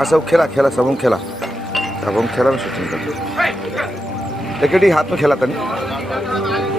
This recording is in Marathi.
हाँ सब खेला सब खेला अब हम खेला में शूटिंग कर लेकिन हाथ में खेला था नहीं